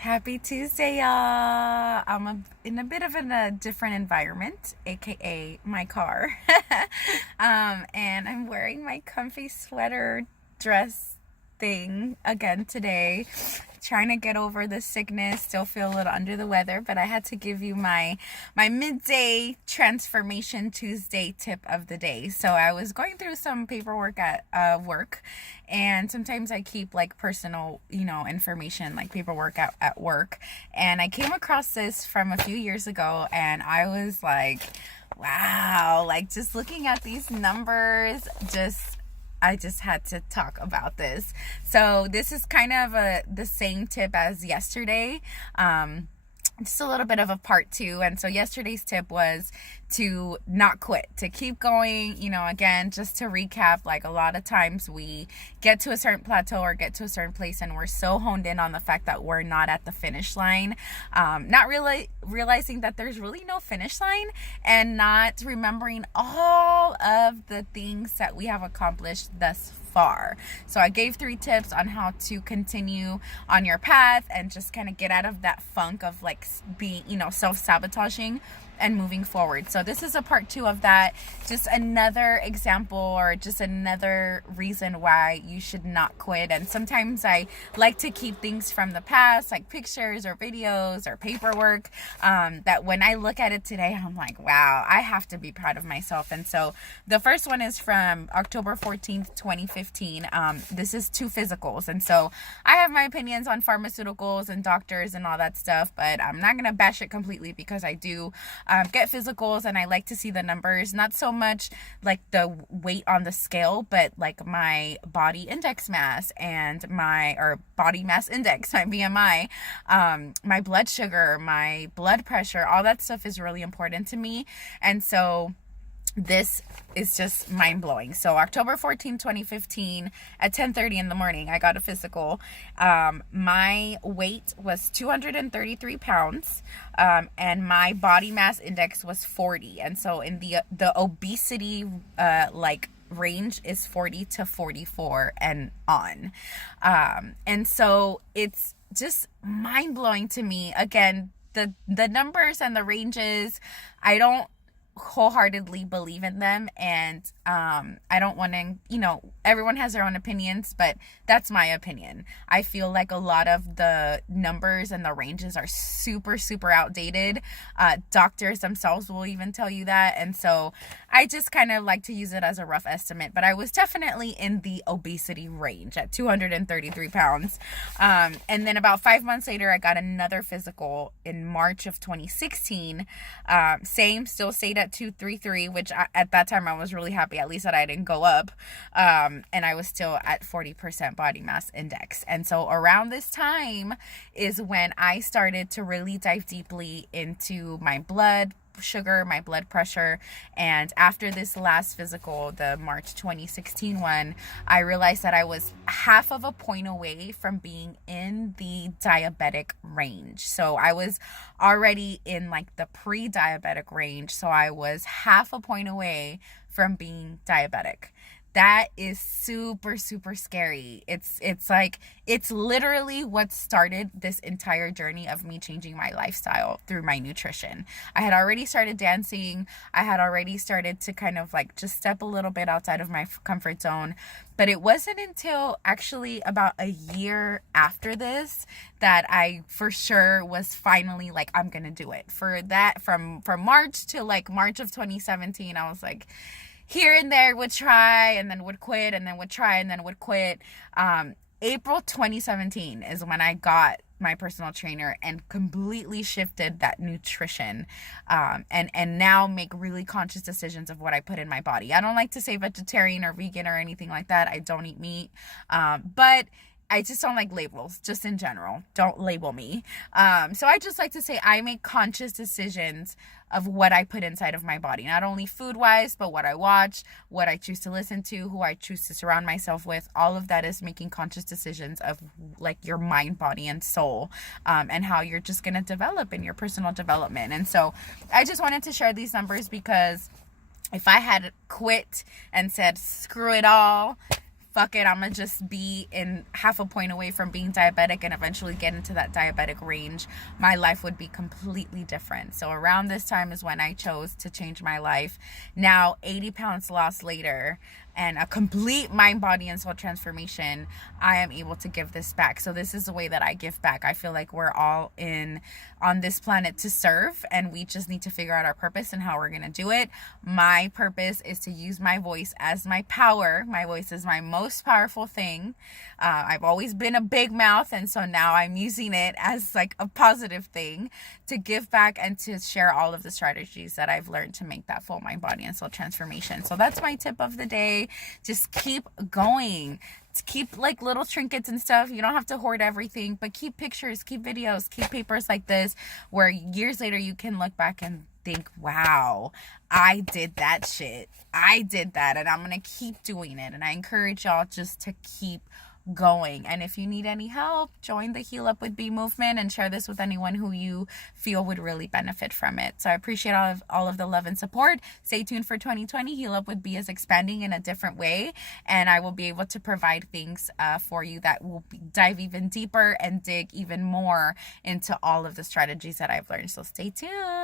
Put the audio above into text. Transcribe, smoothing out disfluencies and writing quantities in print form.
Happy Tuesday, y'all. In a bit of a different environment, aka my car. And I'm wearing my comfy sweater dress thing again today. Trying to get over the sickness, still feel a little under the weather, but I had to give you my midday transformation Tuesday tip of the day. So I was going through some paperwork at work, and sometimes I keep like personal, information like paperwork at work, and I came across this from a few years ago, and I was like, wow, like just looking at these numbers, I just had to talk about this. So this is kind of the same tip as yesterday. Just a little bit of a part two. And so yesterday's tip was to not quit, to keep going. Again, just to recap, like a lot of times we get to a certain plateau or get to a certain place and we're so honed in on the fact that we're not at the finish line, not really realizing that there's really no finish line, and not remembering all of the things that we have accomplished thus far. So I gave 3 tips on how to continue on your path and just kind of get out of that funk of like being, self-sabotaging and moving forward. So this is a part 2 of that. Just another example or just another reason why you should not quit. And sometimes I like to keep things from the past, like pictures or videos or paperwork, that when I look at it today, I'm like, wow, I have to be proud of myself. And so the first one is from October 14th, 2015. This is 2 physicals. And so I have my opinions on pharmaceuticals and doctors and all that stuff, but I'm not going to bash it completely because I do get physicals and I like to see the numbers, not so much like the weight on the scale, but like my body index mass and or body mass index, my BMI, my blood sugar, my blood pressure, all that stuff is really important to me. And so this is just mind-blowing. So October 14, 2015 at 10:30 in the morning, I got a physical. My weight was 233 pounds, and my body mass index was 40. And so in the obesity range is 40 to 44 and on. And so it's just mind-blowing to me. Again, the numbers and the ranges, I don't wholeheartedly believe in them, and I don't want to, everyone has their own opinions, but that's my opinion. I feel like a lot of the numbers and the ranges are super outdated. Doctors themselves will even tell you that, and so I just kind of like to use it as a rough estimate, but I was definitely in the obesity range at 233 pounds. And then about 5 months later, I got another physical in March of 2016. Still stayed at 233, which at that time I was really happy, at least that I didn't go up. And I was still at 40% body mass index. And so around this time is when I started to really dive deeply into my blood sugar, my blood pressure. And after this last physical, the March 2016 one, I realized that I was half of a point away from being in the diabetic range. So I was already in like the pre-diabetic range. So I was half a point away from being diabetic. That is super scary. It's literally what started this entire journey of me changing my lifestyle through my nutrition. I had already started dancing. I had already started to kind of like just step a little bit outside of my comfort zone. But it wasn't until actually about a year after this that I for sure was finally like, I'm going to do it. For that, from March to like March of 2017, I was like, here and there would try and then would quit and then would try and then would quit. April 2017 is when I got my personal trainer and completely shifted that nutrition, and now make really conscious decisions of what I put in my body. I don't like to say vegetarian or vegan or anything like that. I don't eat meat, but I just don't like labels, just in general. Don't label me. So I just like to say I make conscious decisions of what I put inside of my body, not only food-wise, but what I watch, what I choose to listen to, who I choose to surround myself with. All of that is making conscious decisions of like your mind, body, and soul, and how you're just going to develop in your personal development. And so I just wanted to share these numbers because if I had quit and said, screw it all, fuck it, I'm gonna just be in half a point away from being diabetic and eventually get into that diabetic range, my life would be completely different. So around this time is when I chose to change my life. Now 80 pounds lost later and a complete mind, body, and soul transformation, I am able to give this back. So this is the way that I give back. I feel like we're all on this planet to serve, and we just need to figure out our purpose and how we're going to do it. My purpose is to use my voice as my power. My voice is my most powerful thing. I've always been a big mouth, and so now I'm using it as like a positive thing to give back and to share all of the strategies that I've learned to make that full mind, body, and soul transformation. So that's my tip of the day. Just keep going. Keep like little trinkets and stuff. You don't have to hoard everything, but keep pictures, keep videos, keep papers like this, where years later you can look back and think, wow, I did that shit. I did that, and I'm going to keep doing it. And I encourage y'all just to keep going. And if you need any help, join the Heal Up with B movement and share this with anyone who you feel would really benefit from it. So I appreciate all of the love and support. Stay tuned for 2020. Heal Up with B is expanding in a different way, and I will be able to provide things for you that will dive even deeper and dig even more into all of the strategies that I've learned. So stay tuned.